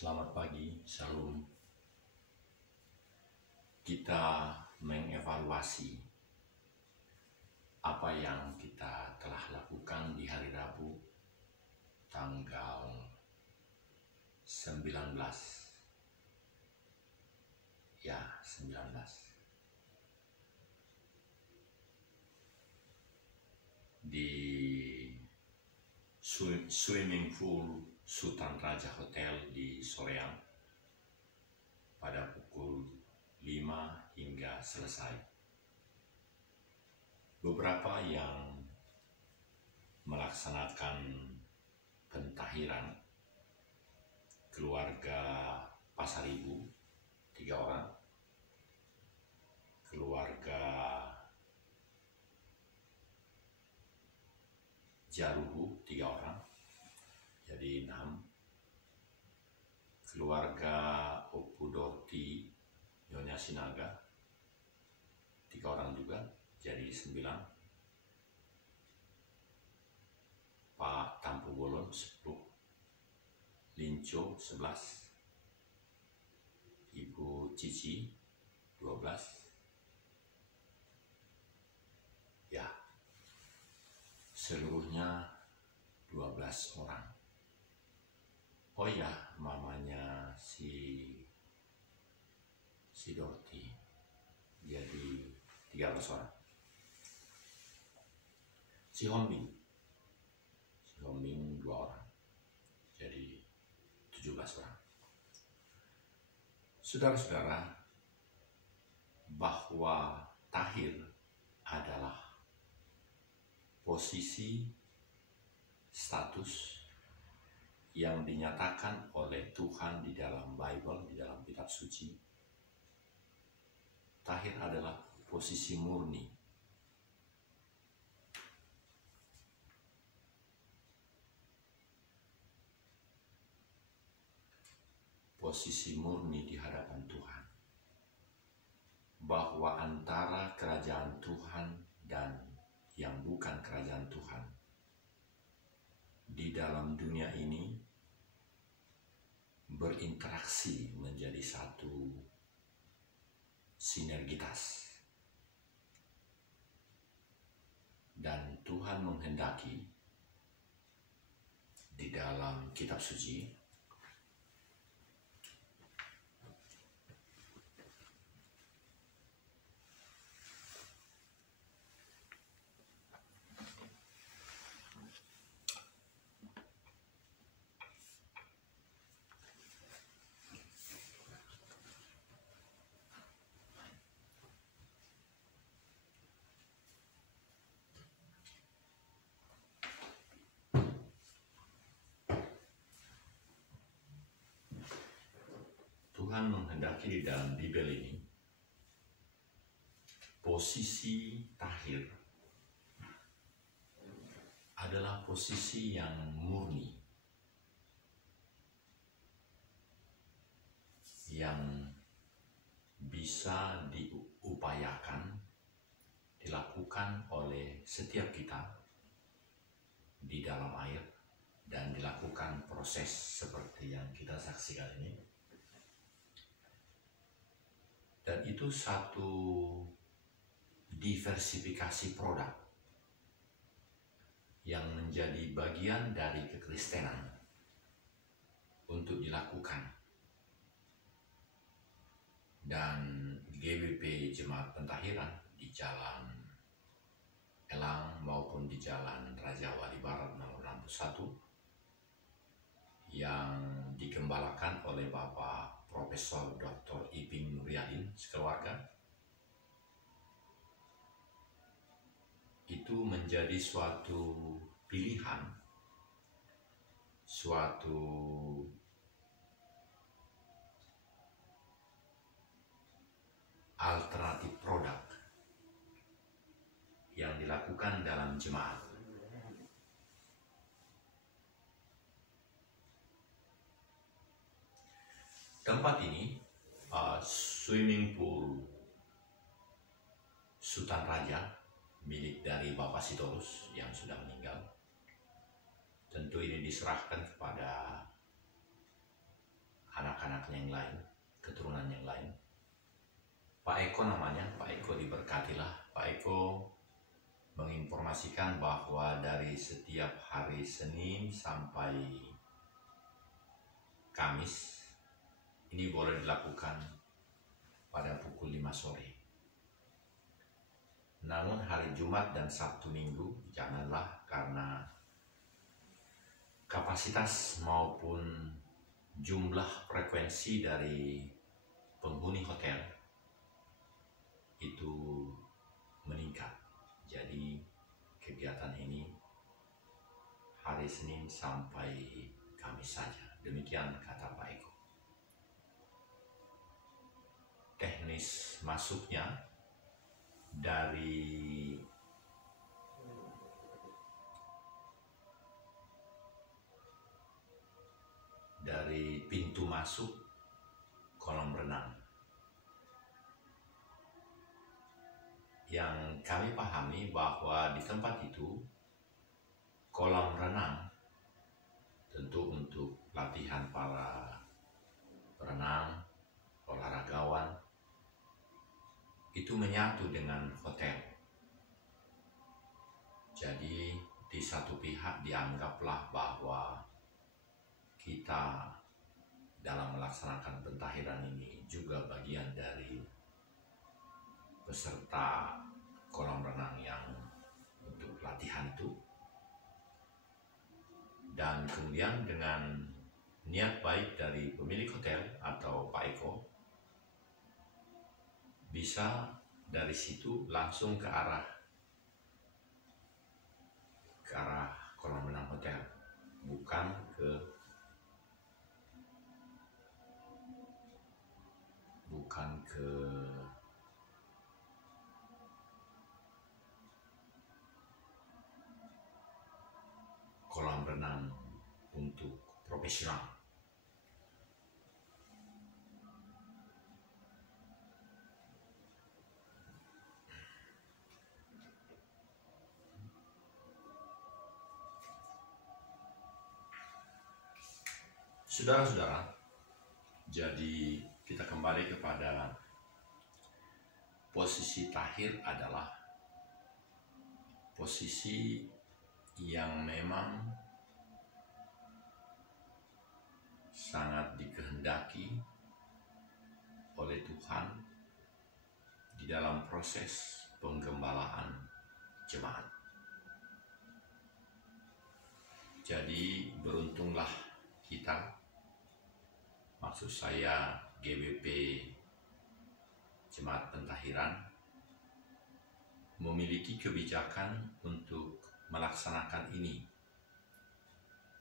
Selamat pagi, Shalom. Kita mengevaluasi apa yang kita telah lakukan di hari Rabu, tanggal 19. Ya, 19. Di swimming pool Sultan Raja Hotel di Soreang pada pukul 5 hingga selesai. Beberapa yang melaksanakan pentahiran keluarga Pasaribu 3 orang, keluarga Jaruhu 3 orang, jadi 6, keluarga Opudoti Nyonya Sinaga 3 orang juga, jadi 9, Pak Tampu Bolon 10, Linco 11, Ibu Cici 12, ya, seluruhnya 12 orang. Oh ya, mamanya si Dorti, jadi 13 orang. Si Hombing 2 orang, jadi 17 orang. Saudara-saudara, bahwa tahir adalah posisi status yang dinyatakan oleh Tuhan di dalam Bible, di dalam kitab suci. Tahir adalah posisi murni. Posisi murni di hadapan Tuhan. Bahwa antara kerajaan Tuhan dan yang bukan kerajaan Tuhan di dalam dunia ini berinteraksi menjadi satu sinergitas. Dan Tuhan menghendaki di dalam kitab suci Tuhan menghendaki di dalam Bible ini posisi tahir adalah posisi yang murni, yang bisa diupayakan, dilakukan oleh setiap kita di dalam air dan dilakukan proses seperti yang kita saksikan ini. Dan itu satu diversifikasi produk yang menjadi bagian dari kekristenan untuk dilakukan. Dan GWP Jemaat Pentahiran di Jalan Elang maupun di Jalan Raja Wali Barat nomor 61 yang digembalakan oleh Bapak Profesor Dr. Iping Nuryadin sekeluarga, itu menjadi suatu pilihan, suatu alternatif produk yang dilakukan dalam jemaat. Tempat ini, swimming pool Sultan Raja, milik dari Bapak Sitorus yang sudah meninggal. Tentu ini diserahkan kepada anaknya yang lain, keturunan yang lain. Pak Eko namanya, Pak Eko diberkatilah. Pak Eko menginformasikan bahwa dari setiap hari Senin sampai Kamis ini boleh dilakukan pada pukul 5 sore. Namun hari Jumat dan Sabtu Minggu janganlah, karena kapasitas maupun jumlah frekuensi dari penghuni hotel itu meningkat. Jadi kegiatan ini hari Senin sampai Kamis saja. Demikian kata Pak Eko. Teknis masuknya dari pintu masuk kolam renang. Yang kami pahami bahwa di tempat itu kolam renang tentu untuk latihan para perenang, olahragawan, itu menyatu dengan hotel. Jadi di satu pihak dianggaplah bahwa kita dalam melaksanakan pentahiran ini juga bagian dari peserta kolam renang yang untuk latihan itu. Dan kemudian dengan niat baik dari pemilik hotel atau Pak Eko, bisa dari situ langsung ke arah kolam renang hotel, bukan ke kolam renang untuk profesional. Saudara-saudara, jadi kita kembali kepada posisi tahir adalah posisi yang memang sangat dikehendaki oleh Tuhan di dalam proses penggembalaan jemaat. Jadi beruntunglah kita, maksud saya GBP Jemaat Pentahiran, memiliki kebijakan untuk melaksanakan ini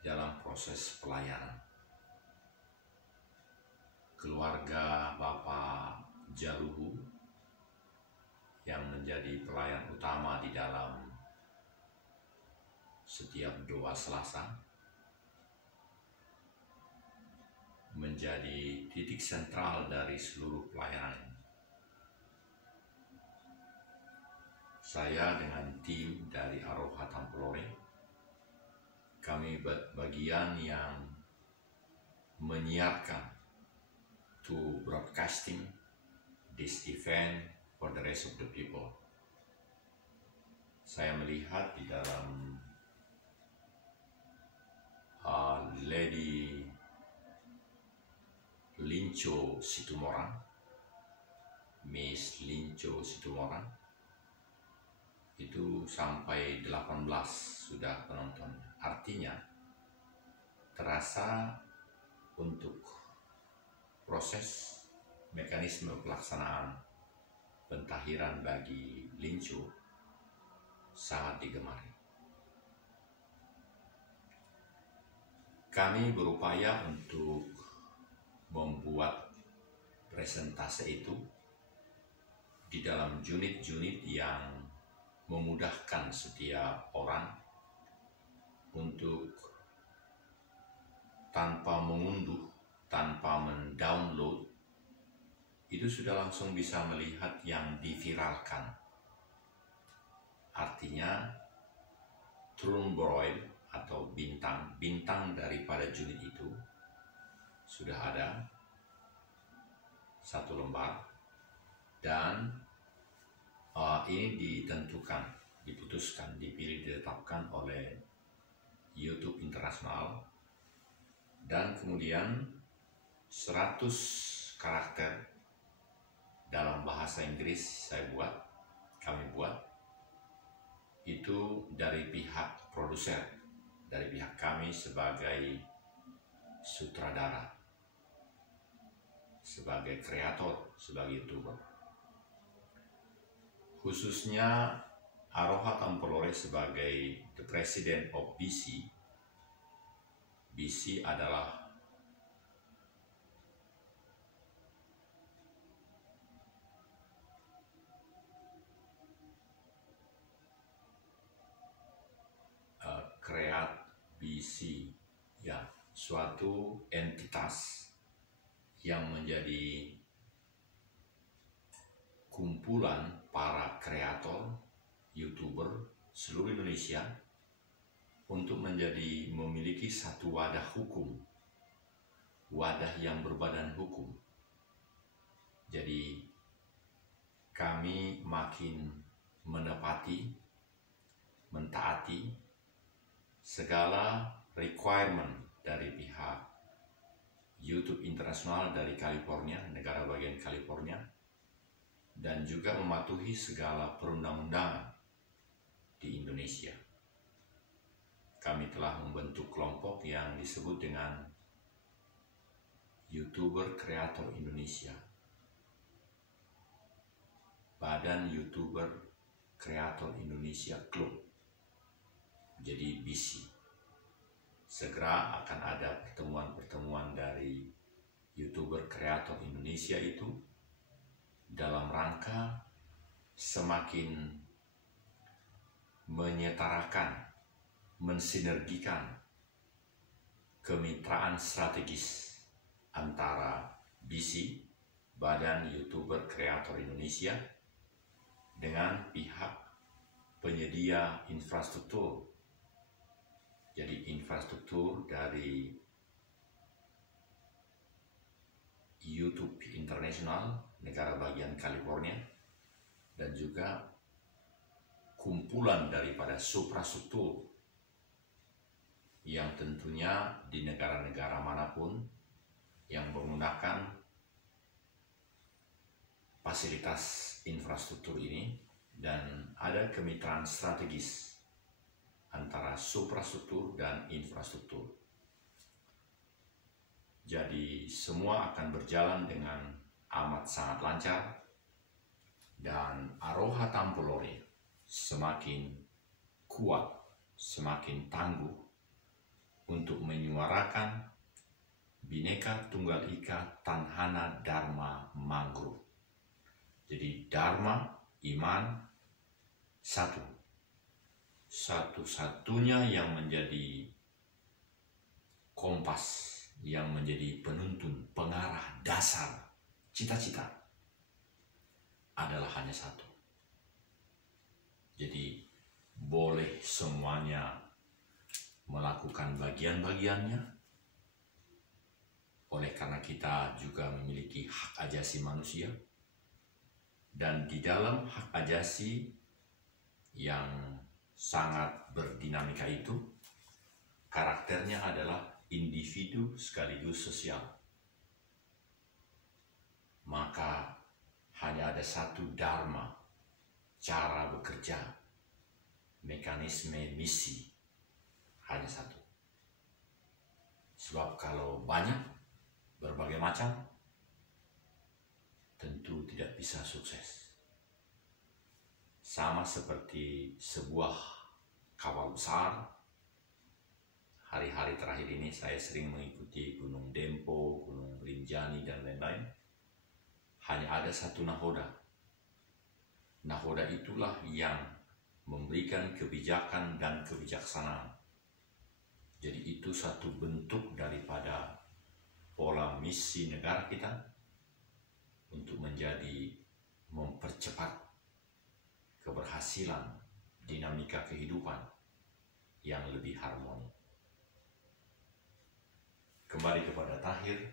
dalam proses pelayanan. Keluarga Bapak Jaluhu yang menjadi pelayan utama di dalam setiap doa Selasa menjadi titik sentral dari seluruh pelayanan. Saya dengan tim dari Aroha Tampolore, kami bagian yang menyiarkan to broadcasting this event for the rest of the people. Saya melihat di dalam Lady Linco Situmorang, Miss Linco Situmorang, itu sampai 18 sudah penonton. Artinya terasa untuk proses mekanisme pelaksanaan pentahiran bagi Linco sangat digemari. Kami berupaya untuk membuat presentase itu di dalam unit-unit yang memudahkan setiap orang untuk tanpa mengunduh, tanpa mendownload, itu sudah langsung bisa melihat yang diviralkan. Artinya Throne Broil atau bintang daripada unit itu sudah ada, 1 lembar, dan ini diputuskan, dipilih, ditetapkan oleh YouTube Internasional, dan kemudian 100 karakter dalam bahasa Inggris kami buat, itu dari pihak produser, dari pihak kami sebagai sutradara, sebagai kreator, sebagai YouTuber. Khususnya Aroha Tampolore sebagai the president of BC. BC adalah BC, ya, suatu entitas yang menjadi kumpulan para kreator YouTuber seluruh Indonesia untuk memiliki satu wadah hukum, wadah yang berbadan hukum. Jadi kami makin menepati, mentaati segala requirement dari pihak YouTube Internasional dari California, negara bagian California, dan juga mematuhi segala perundang-undangan di Indonesia. Kami telah membentuk kelompok yang disebut dengan YouTuber Kreator Indonesia, Badan YouTuber Kreator Indonesia Club, jadi BC. Segera akan ada pertemuan-pertemuan dari YouTuber Kreator Indonesia itu dalam rangka semakin menyetarakan, mensinergikan kemitraan strategis antara BC, Badan YouTuber Kreator Indonesia, dengan pihak penyedia infrastruktur. Jadi infrastruktur dari YouTube Internasional, negara bagian California, dan juga kumpulan daripada suprastruktur yang tentunya di negara-negara manapun yang menggunakan fasilitas infrastruktur ini, dan ada kemitraan strategis antara suprastruktur dan infrastruktur. Jadi semua akan berjalan dengan amat sangat lancar, dan Aroha Tampolore semakin kuat, semakin tangguh untuk menyuarakan Bhinneka Tunggal Ika Tanhana Dharma Mangrove. Jadi Dharma, iman, satu. Satu-satunya yang menjadi kompas, yang menjadi penuntun, pengarah, dasar, cita-cita adalah hanya satu. Jadi boleh semuanya melakukan bagian-bagiannya, oleh karena kita juga memiliki hak ajasi manusia, dan di dalam hak ajasi yang sangat berdinamika itu, karakternya adalah individu sekaligus sosial. Maka hanya ada satu dharma, cara bekerja, mekanisme misi, hanya satu. Sebab kalau banyak, berbagai macam, tentu tidak bisa sukses. Sama seperti sebuah kapal besar. Hari-hari terakhir ini saya sering mengikuti Gunung Dempo, Gunung Rinjani, dan lain-lain. Hanya ada satu nahoda. Nahoda itulah yang memberikan kebijakan dan kebijaksanaan. Jadi itu satu bentuk daripada pola misi negara kita untuk mempercepat keberhasilan dinamika kehidupan yang lebih harmoni. Kembali kepada Tahir,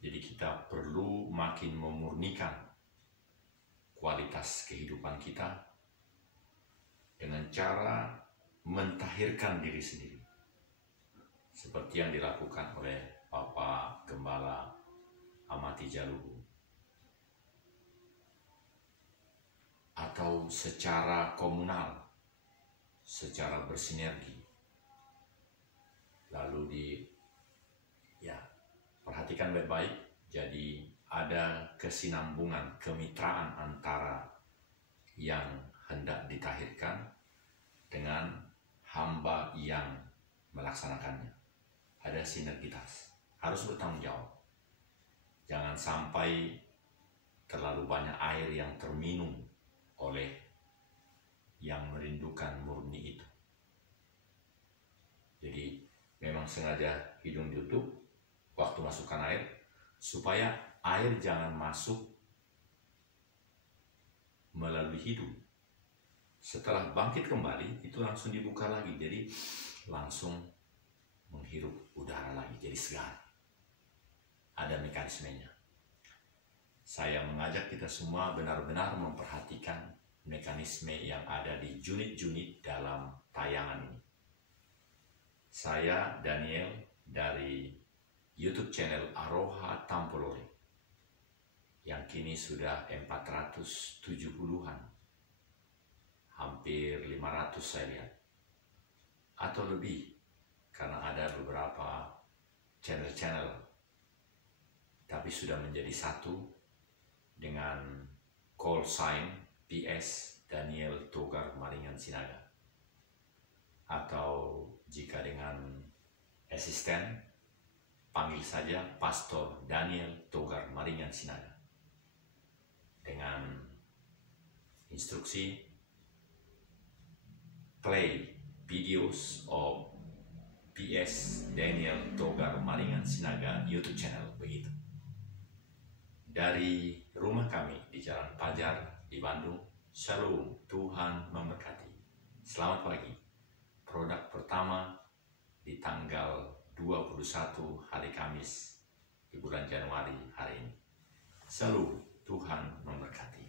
Jadi kita perlu makin memurnikan kualitas kehidupan kita dengan cara mentahirkan diri sendiri. Seperti yang dilakukan oleh Bapak Gembala Amati Jaluhu. Atau secara komunal, secara bersinergi. Lalu perhatikan baik-baik, jadi ada kesinambungan, kemitraan antara yang hendak ditahirkan dengan hamba yang melaksanakannya. Ada sinergitas, harus bertanggung jawab. Jangan sampai terlalu banyak air yang terminum oleh yang merindukan murni itu. Jadi memang sengaja hidung ditutup waktu masukkan air, supaya air jangan masuk melalui hidung. Setelah bangkit kembali, itu langsung dibuka lagi, jadi langsung menghirup udara lagi, jadi segar. Ada mekanismenya. Saya mengajak kita semua benar-benar memperhatikan mekanisme yang ada di unit-unit dalam tayangan ini. Saya Daniel dari YouTube channel Aroha Tampolore yang kini sudah 470-an, hampir 500 saya lihat, atau lebih, karena ada beberapa channel-channel, tapi sudah menjadi satu dengan call sign PS Daniel Togar Maringan Sinaga, atau jika dengan asisten, panggil saja Pastor Daniel Togar Maringan Sinaga. Dengan instruksi play videos of PS Daniel Togar Maringan Sinaga YouTube channel, begitu. Dari rumah kami di Jalan Pajar di Bandung. Shalom, Tuhan memberkati. Selamat pagi. Produk pertama di tanggal 21 hari Kamis di bulan Januari hari ini. Shalom, Tuhan memberkati.